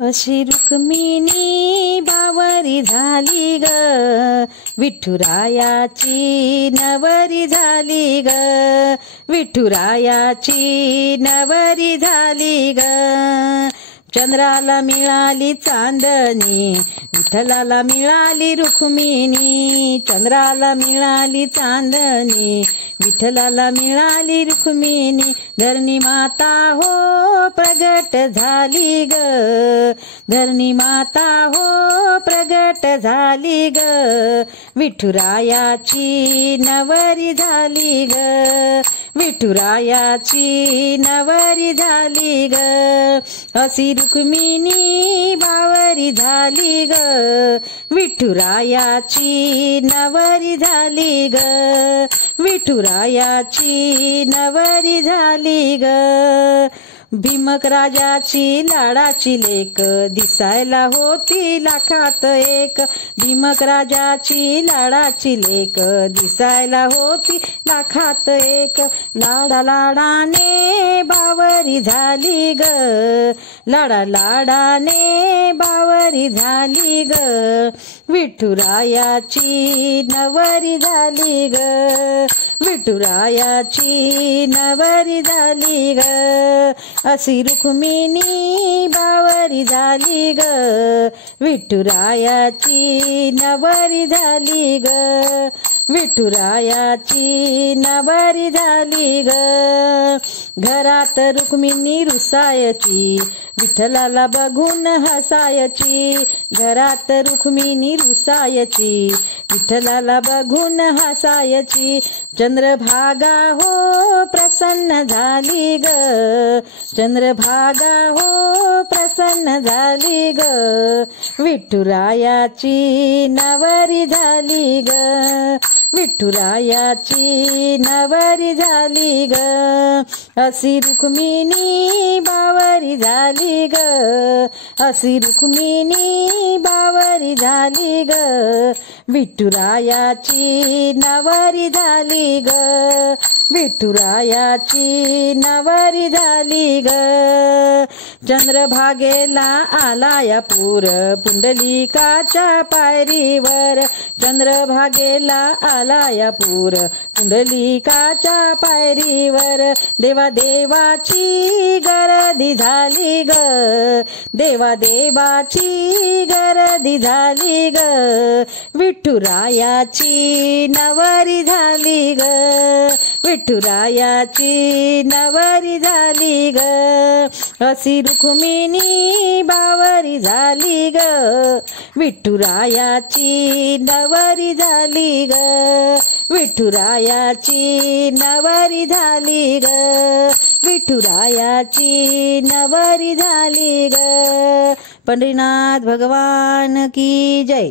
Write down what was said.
अशी रुक्मिणी बावरी झाली ग, विठुरायाची नवरी झाली ग, विठुरायाची नवरी झाली ग। चंद्राला मिळाली चांदणी, विठ्ठलाला मिळाली रुक्मिणी। चंद्राला मिळाली चांदणी, विठ्ठलाला मिळाली रुक्मिणी। धरणी माता हो प्रगट झाली ग, धरणी माता हो प्रगट झाली ग, विठुरायाची नवरी झाली ग, विठुरायाची नवरी झाली ग। अशी रुक्मिणी बावरी झाली ग, विठुरायाची नवरी झाली ग, विठुरायाची नवरी झाली ग। भीमक राजाची लाडाची लेक, दिसायला होती लाखात एक। भीमक राजाची लाडाची लेक, दिसायला होती लाखात एक। लाडा लाडाने बावरी झाली ग, लाडा लाडाने बावरी झाली ग, विठुरायाची नवरी झाली ग, विठुरायाची नवरी झाली ग। अशी रुक्मिणी बावरी झाली ग, विठुरायाची नवरी झाली ग, विठुरायाची नवरी झाली ग। घरात रुक्मिणी रुसायची, विठ्ठलाला बघून हसायची। घरात रुक्मिणी रुसायची, विठ्ठलाला बघून हसायची। चंद्रभागा हो प्रसन्न झाली ग, चंद्रभागा हो प्रसन्न झाली ग, विठुरायाची नवरी झाली ग, विठुरायाची नवरी झाली ग। अशी रुक्मिणी बावरी झाली ग, अशी रुक्मिणी बावरी झाली ग, विठुरायाची नवरी झाली ग, विठुरायाची नवरी झाली ग। चंद्रभागेला आलाया पूर, पुंडलिकाच्या पायरीवर। चंद्रभागेला आलाया पूर, पुंडलिकाच्या पायरीवर। देवा देवाची गर्दी झाली ग, देवा देवाची गर्दी झाली ग, विठुरायाची नवरी झाली ग, विठुरायाची नवरी झाली ग। अशी रुक्मिणी बावरी झाली ग, विठुरायाची नवरी झाली ग, विठुरायाची नवरी झाली ग, विठुरायाची नवरी झाली ग। पंढरीनाथ भगवान की जय।